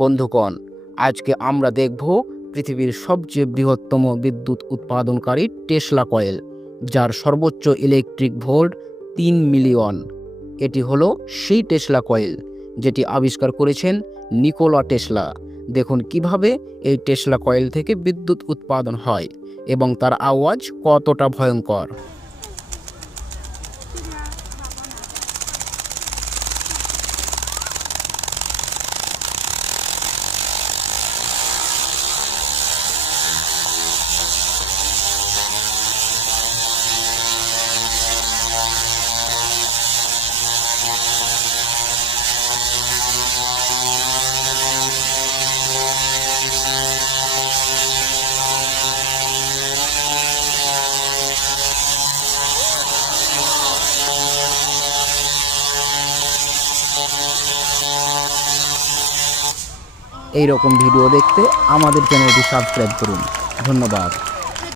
বন্ধুগণ, আজকে আমরা দেখব পৃথিবীর সবচেয়ে বৃহত্তম বিদ্যুৎ উৎপাদনকারী টেসলা কয়েল, যার সর্বোচ্চ ইলেকট্রিক ভোল্ট 3 মিলিয়ন। এটি হলো সেই টেসলা কয়েল যেটি আবিষ্কার করেছেন নিকোলা টেসলা। দেখুন কিভাবে এই টেসলা কয়েল থেকে বিদ্যুৎ উৎপাদন হয় এবং তার আওয়াজ কতটা ভয়ঙ্কর। এই রকম ভিডিও দেখতে আমাদের চ্যানেলটি সাবস্ক্রাইব করুন। ধন্যবাদ।